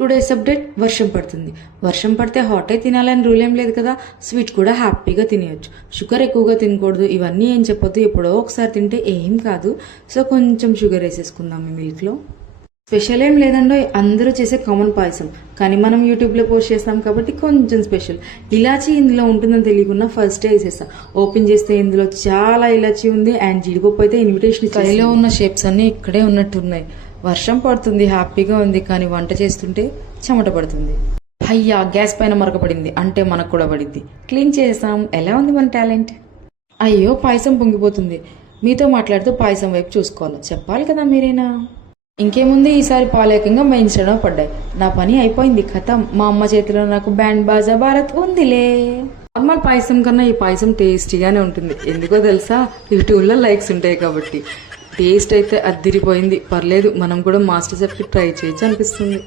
Today's update. వర్షం పడుతుంది. వర్షం పడితే హాటే తినాలని రూల్ ఏం లేదు కదా. స్వీట్ కూడా హ్యాపీగా తినేయచ్చు. షుగర్ ఎక్కువగా తినకూడదు, ఇవన్నీ ఏం చెప్పొద్దు. ఎప్పుడో ఒకసారి తింటే ఏం కాదు. సో కొంచెం షుగర్ వేసేసుకుందాం ఈ మిల్క్లో. స్పెషల్ ఏం లేదండో, అందరూ చేసే కామన్ పాయసం. కానీ మనం యూట్యూబ్లో పోస్ట్ చేస్తాం కాబట్టి కొంచెం స్పెషల్. ఇలాచీ ఇందులో ఉంటుందని తెలియకుండా ఫస్ట్ డే వేసేస్తా. ఓపెన్ చేస్తే ఇందులో చాలా ఇలాచీ ఉంది అండ్ జీడిపప్పు అయితే ఇన్విటేషన్. కైలో ఉన్న షేప్స్ అన్నీ ఇక్కడే ఉన్నట్టున్నాయి. వర్షం పడుతుంది, హ్యాపీగా ఉంది. కానీ వంట చేస్తుంటే చెమట పడుతుంది. అయ్యా, గ్యాస్ పైన మరకపడింది అంటే మనకు కూడా పడింది. క్లీన్ చేసాం. ఎలా ఉంది మన టాలెంట్? అయ్యో, పాయసం పొంగిపోతుంది. మీతో మాట్లాడుతూ పాయసం వైపు చూసుకోవాలి. చెప్పాలి కదా మీరేనా. ఇంకేముంది, ఈసారి పాలేకంగా మా ఇన్స్టాలో పడ్డాయి. నా పని అయిపోయింది, కథం. మా అమ్మ చేతిలో నాకు బ్యాండ్ బాజా భారత్ ఉందిలే. నార్మల్ పాయసం కన్నా ఈ పాయసం టేస్టీగానే ఉంటుంది. ఎందుకో తెలుసా? యూట్యూబ్లో లైక్స్ ఉంటాయి కాబట్టి. టేస్ట్ అయితే అద్దిరిపోయింది. పర్లేదు, మనం కూడా మాస్టర్ షెఫ్కి ట్రై చేయొచ్చు అనిపిస్తుంది.